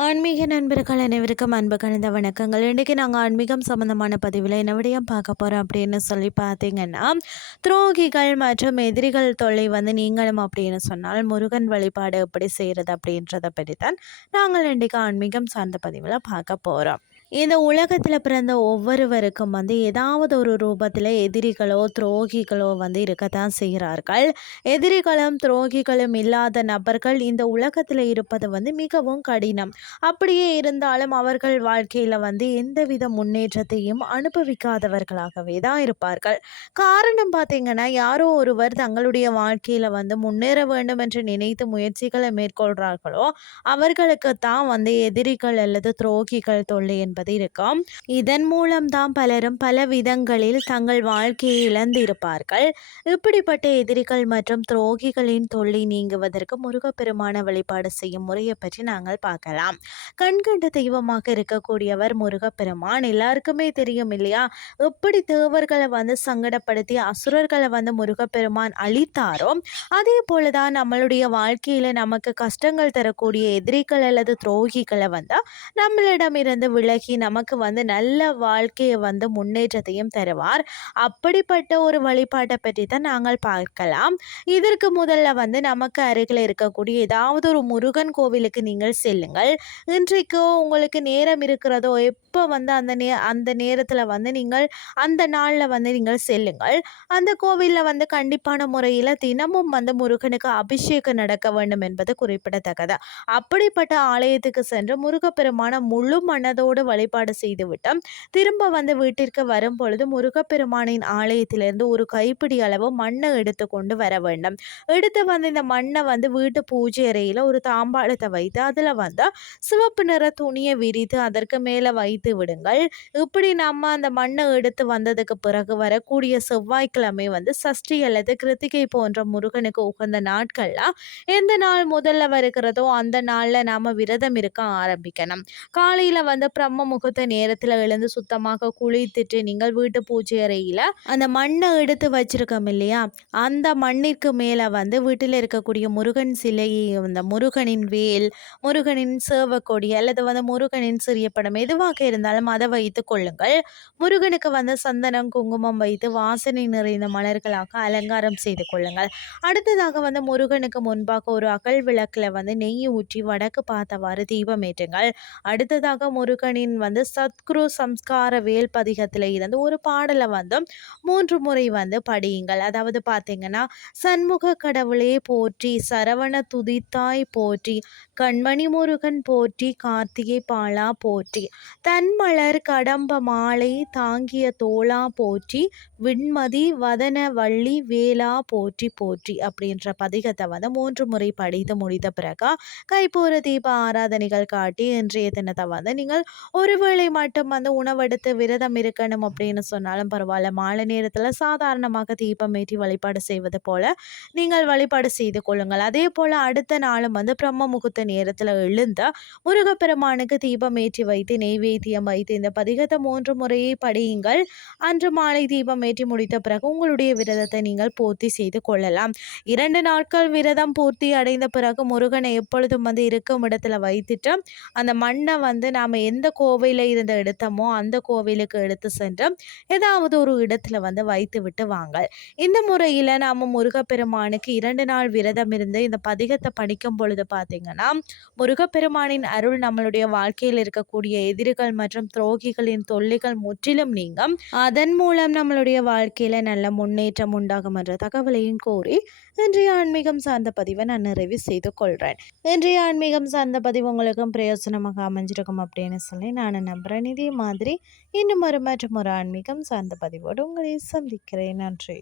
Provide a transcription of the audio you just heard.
ஆன்மீக நண்பர்கள் அனைவருக்கும் அன்பு கலந்த வணக்கங்கள். இன்றைக்கி நாங்கள் ஆன்மீகம் சம்மந்தமான பதிவில் என்ன விடயம் பார்க்க போகிறோம் அப்படின்னு சொல்லி பார்த்தீங்கன்னா துரோகிகள் மற்றும் எதிரிகள் தொல்லை வந்து நீங்களும் அப்படின்னு சொன்னால் முருகன் வழிபாடு எப்படி செய்கிறது அப்படின்றத பற்றி தான் நாங்கள் இன்றைக்கி ஆன்மீகம் சார்ந்த பதிவில் பார்க்க போகிறோம் இந்த உலகத்தில் பிறந்த ஒவ்வொருவருக்கும் வந்து ஏதாவது ஒரு ரூபத்தில் எதிரிகளோ துரோகிகளோ வந்து இருக்கத்தான் செய்கிறார்கள். எதிரிகளும் துரோகிகளும் இல்லாத நபர்கள் இந்த உலகத்தில் இருப்பது வந்து மிகவும் கடினம். அப்படியே இருந்தாலும் அவர்கள் வாழ்க்கையில் வந்து எந்தவித முன்னேற்றத்தையும் அனுபவிக்காதவர்களாகவே தான் இருப்பார்கள். காரணம் பார்த்தீங்கன்னா யாரோ ஒருவர் தங்களுடைய வாழ்க்கையில் வந்து முன்னேற வேண்டும் என்று நினைத்து முயற்சிகளை மேற்கொள்கிறார்களோ அவர்களுக்கு தான் வந்து எதிரிகள் அல்லது துரோகிகள் தொல்லை என்பது என்பது இருக்கும். இதன் மூலம்தான் பலரும் பல விதங்களில் தங்கள் வாழ்க்கையை இழந்திருப்பார்கள். இப்படிப்பட்ட எதிரிகள் மற்றும் துரோகிகளின் தொல்லை நீங்குவதற்கு முருகப்பெருமான வழிபாடு செய்யும் முறையை பற்றி நாங்கள் பார்க்கலாம். கண்கண்ட தெய்வமாக இருக்கக்கூடியவர் முருகப்பெருமான். எல்லாருக்குமே தெரியும் இல்லையா? எப்படி தேவர்களை வந்து சங்கடப்படுத்தி அசுரர்களை வந்து முருகப்பெருமான் அழித்தாரோ அதே போலதான் நம்மளுடைய வாழ்க்கையில நமக்கு கஷ்டங்கள் தரக்கூடிய எதிரிகள் அல்லது துரோகிகளை வந்து நம்மளிடமிருந்து விலகி உருவாக்கி நமக்கு வந்து நல்ல வாழ்க்கையை வந்து முன்னேற்றத்தையும் தருவார். அப்படிப்பட்ட ஒரு வழிபாட்டை பற்றி தான் நாங்கள் பார்க்கலாம். இதற்கு முதல்ல வந்து நமக்கு அருகில் இருக்கக்கூடிய ஏதாவது ஒரு முருகன் கோவிலுக்கு நீங்கள் செல்லுங்கள். இன்றைக்கோ உங்களுக்கு நேரம் இருக்கிறதோ எப்போ வந்து அந்த நே அந்த நேரத்தில் வந்து நீங்கள் அந்த நாளில் வந்து நீங்கள் செல்லுங்கள். அந்த கோவிலில் வந்து கண்டிப்பான முறையில் தினமும் வந்து முருகனுக்கு அபிஷேகம் நடக்க வேண்டும் என்பது குறிப்பிடத்தக்கது. அப்படிப்பட்ட ஆலயத்துக்கு சென்று முருகப்பெருமான முழு மனதோடு வழி வழிபாடு செய்துவிட்டு திரும்ப வந்து வீட்டிற்கு வரும் பொழுது முருகப்பெருமானின் ஆலயத்திலிருந்து ஒரு கைப்பிடி அளவு மண்ணை எடுத்து கொண்டு வர வேண்டும். எடுத்து வந்து இந்த மண்ணை வந்து வீட்டு பூஜை அறையில் ஒரு தாம்பாளத்தை வைத்து அதில் வந்து சிவப்பு நிற துணியை விரித்து அதற்கு மேலே வைத்து விடுங்கள். இப்படி நம்ம அந்த மண்ணை எடுத்து வந்ததுக்கு பிறகு வரக்கூடிய செவ்வாய்க்கிழமை வந்து சஷ்டி அல்லது கிருத்திகை போன்ற முருகனுக்கு உகந்த நாட்கள்லாம் எந்த நாள் முதல்ல வருகிறதோ அந்த நாளில் நாம் விரதம் இருக்க ஆரம்பிக்கணும். காலையில் வந்து பிரம்ம முகூர்த்த நேரத்தில் எழுந்து சுத்தமாக குளித்துட்டு நீங்கள் வீட்டு பூஜை அறையில் அந்த மண்ணை எடுத்து வச்சிருக்கோம் இல்லையா? அந்த மண்ணிற்கு மேலே வந்து வீட்டில் இருக்கக்கூடிய முருகன் சிலை அந்த முருகனின் வேல் முருகனின் சேவக்கொடி அல்லது வந்து முருகனின் சிறிய படம் எதுவாக இருந்தாலும் அதை வைத்து கொள்ளுங்கள். முருகனுக்கு வந்து சந்தனம் குங்குமம் வைத்து வாசனை நிறைந்த மலர்களாக அலங்காரம் செய்து கொள்ளுங்கள். அடுத்ததாக வந்து முருகனுக்கு முன்பாக ஒரு அகல் விளக்கில் வந்து நெய் ஊற்றி வடக்கு பார்த்தவாறு தீபம் ஏற்றுங்கள். அடுத்ததாக முருகனின் வந்து சத்குரு சம்ஸ்கார வேல் பதிகத்தில் இருந்து ஒரு பாடலை வந்து மூன்று முறை வந்து படியுங்கள். அதாவது பார்த்தீங்கன்னா சண்முக கடவுளே போற்றி சரவண துதித்தாய் போற்றி கண்மணி முருகன் போற்றி கார்த்திகை பாலா போற்றி தன்மலர் கடம்ப மாலை தாங்கிய தோளா போற்றி விண்மதி வதன வள்ளி வேளா போற்றி போற்றி அப்படின்ற பதிகத்தை வந்து மூன்று முறை படித்து முடித்த பிறகு கைப்பூர தீப ஆராதனைகள் காட்டி இன்றைய தினத்தை வந்து நீங்கள் ஒருவேளை மட்டும் வந்து உணவெடுத்து விரதம் இருக்கணும் அப்படின்னு சொன்னாலும் பரவாயில்ல. மாலை நேரத்தில் சாதாரணமாக தீபம் ஏற்றி வழிபாடு செய்வது போல நீங்கள் வழிபாடு செய்து கொள்ளுங்கள். அதே போல் அடுத்த நாளும் வந்து பிரம்ம முகூர்த்த நேரத்தில் எழுந்த முருகப்பெருமானுக்கு தீபம் ஏற்றி வைத்து நெய்வேத்தியம் வைத்து இந்த பதிகத்தை மூன்று முறையை படியுங்கள். அன்று மாலை தீபம் ஏற்றி முடித்த பிறகு உங்களுடைய விரதத்தை நீங்கள் பூர்த்தி செய்து கொள்ளலாம். இரண்டு நாட்கள் விரதம் பூர்த்தி அடைந்த பிறகு முருகனை எப்பொழுதும் வந்து இருக்கும் இடத்துல வைத்துட்டு அந்த மண்ணை வந்து நாம் எந்த கோவிலில் இருந்து எடுத்தோமோ அந்த கோவிலுக்கு எடுத்து சென்று ஏதாவது ஒரு இடத்துல வந்து வைத்து விட்டு வாங்க இந்த முறையில் நாம் முருகப்பெருமானுக்கு இரண்டு நாள் விரதம் இருந்து இந்த பதிகத்தை படிக்கும் பொழுது பார்த்தீங்கன்னா முருகப்பெருமானின் அருள் நம்மளுடைய வாழ்க்கையில் இருக்கக்கூடிய எதிரிகள் மற்றும் துரோகிகளின் தொல்லைகள் முற்றிலும் நீங்கும். அதன் மூலம் நம்மளுடைய வாழ்க்கையில் நல்ல முன்னேற்றம் உண்டாகும் என்ற தகவலையும் கோரி இன்றைய ஆன்மீகம் சார்ந்த பதிவை நான் நிறைவு செய்து கொள்கிறேன் இன்றைய ஆன்மீகம் சார்ந்த பதிவு உங்களுக்கும் பிரயோஜனமாக அமைஞ்சிருக்கும் அப்படின்னு சொல்லி நான் நம்புகிறேன் இதே மாதிரி இன்னும் ஒரு மற்றும் ஒரு ஆன்மீகம் சார்ந்த பதிவோடு உங்களை சந்திக்கிறேன். நன்றி.